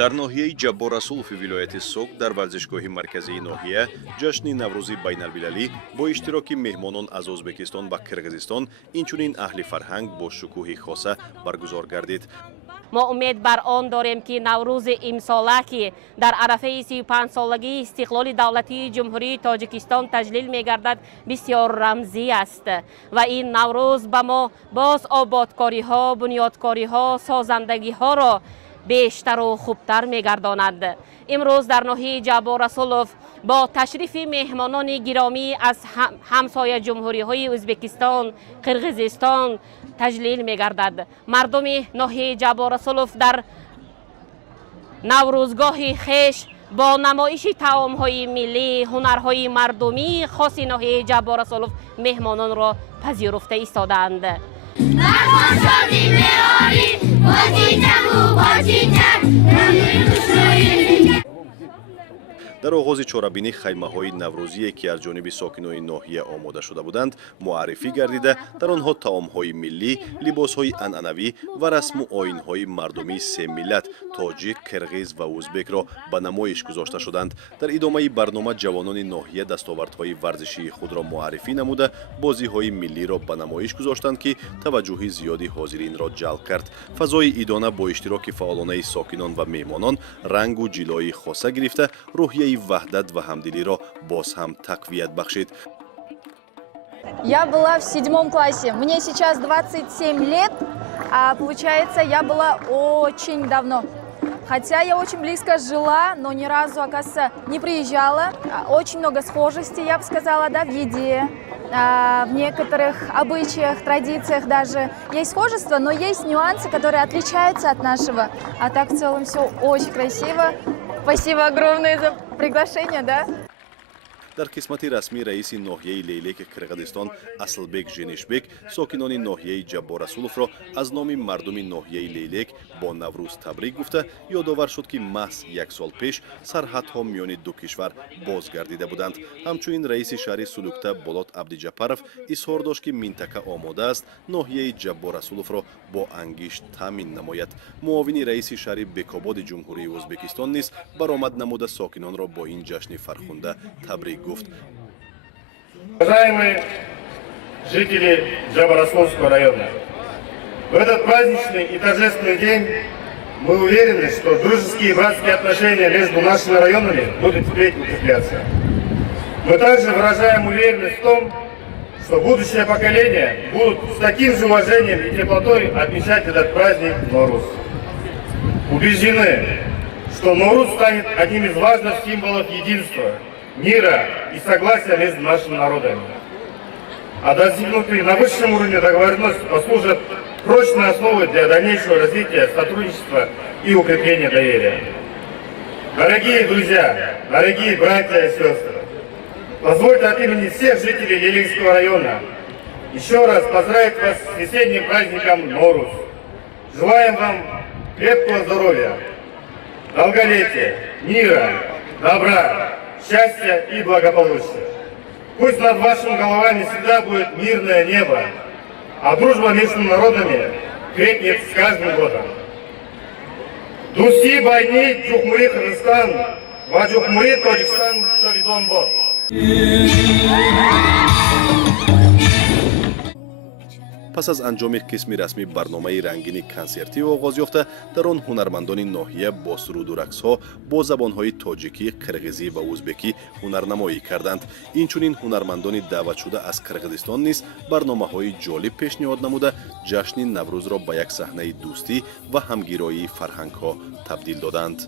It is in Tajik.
дар ноҳияи Ҷаббор Расулови вилояти Сог дар варзишгоҳи марказии ноҳия ҷашни Наврӯзи байналмилалӣ бо иштироки меҳмонон аз Ӯзбекистон ва Қирғизистон инчунин аҳли фарҳанг бо шукӯҳи хоса баргузор гардид. мо умед бар он дорем ки наврӯзи имсола ки дар арафаи 35-солагии истиқлоли давлатии ҷумҳурии Тоҷикистон таҷлил мегардад бисёр рамзӣ аст ва ин наврӯз ба мо боз ободкориҳо, бунёдкориҳо, созандагиҳоро бештару хубтар мегардонад. имрӯз дар ноҳияи Ҷаббор Расулов бо ташрифи меҳмонони гиромӣ аз ҳамсоя ҷумҳуриҳои Ӯзбекистон, Қирғизистон таҷлил мегардад. мардуми ноҳияи Ҷаббор Расулов дар наврӯзгоҳи хеш бо намоиши таомҳои миллӣ, ҳунарҳои мардумии хоси ноҳияи Ҷаббор Расулов меҳмононро пазируфта истодаанд. дар оғози чорабинӣ хаймаҳои наврӯзие ки аз ҷониби сокинони ноҳия омода шуда буданд муаррифӣ гардида дар онҳо таомҳои миллӣ, либосҳои анъанавӣ ва расму оинҳои мардумии се миллат тоҷик, қирғиз ва ӯзбекро ба намоиш гузошта шуданд. дар идомаи барнома ҷавонони ноҳия дастовардҳои варзишии худро муаррифӣ намуда бозиҳои миллиро ба намоиш гузоштанд ки таваҷҷӯҳи зиёди ҳозиринро ҷалб кард. фазои идона бо иштироки фаъолонаи сокинон ва меҳмонон рангу ҷилои хоса гирифта рӯҳияи ваҳдат ва ҳамдилиро боз ҳам тақвият бахшид. Я была в 7 классе, мне сейчас 27 лет, а получается, я была очень давно. Хотя я очень близко жила, но ни разу, оказывается, не приезжала. Очень много схожестей, я бы сказала, да, в еде, в некоторых обычаях, традициях даже есть схожество, но есть нюансы, которые отличаются от нашего. А так в целом все очень красиво. Спасибо огромное за приглашение, да? дар қисмати расмӣ раиси ноҳияи лейлек Қирғизистон Аслбек Женишбек сокинони ноҳияи Ҷаббор Расуловро аз номи мардуми ноҳияи лейлек бо Наврӯз табрик гуфта ёдовар шуд ки маҳз як сол пеш сарҳадҳо миёни ду кишвар боз гардида буданд. ҳамчунин раиси шаҳри Сулукта Болот Абдиҷапаров изҳор дошт ки минтақа омода аст ноҳияи Ҷаббор Расуловро бо ангишт таъмин намояд. муовини раиси шаҳри Бекободи ҷумҳурии Ӯзбекистон низ баромад намуда сокинонро бо ин ҷашни фархунда табрик гуфт. Уважаемые жители Джаббор-Расуловского района, в этот праздничный и торжественный день мы уверены, что дружеские и братские отношения между нашими районами будут впредь укрепляться. Мы также выражаем уверенность в том, что будущее поколение будут с таким же уважением и теплотой отмечать этот праздник Норуз. Убеждены, что Норуз станет одним из важных символов единства, мира и согласия между нашими народами. А достигнутые на высшем уровне договоренности послужат прочной основой для дальнейшего развития сотрудничества и укрепления доверия. Дорогие друзья, дорогие братья и сестры, позвольте от имени всех жителей Лилийского района еще раз поздравить вас с весенним праздником Норуз. Желаем вам крепкого здоровья, долголетия, мира, добра, счастья и благополучия. Пусть над вашими головами всегда будет мирное небо, а дружба между народами крепнет с каждым годом. Дуси байни Ҷумҳурии Қирғизистон ва Ҷумҳурии Тоҷикистон шодидон бод. пас аз анҷоми қисми расмӣ барномаи рангини консертӣ оғоз ёфта дар он ҳунармандони ноҳия бо суруду рақсҳо бо забонҳои тоҷикӣ, қирғизӣ ва ӯзбекӣ ҳунарнамоӣ карданд. инчунин ҳунармандони даъватшуда аз Қирғизистон низ барномаҳои ҷолиб пешниҳод намуда ҷашни Наврӯзро ба як саҳнаи дӯстӣ ва ҳамгироии фарҳангҳо табдил доданд.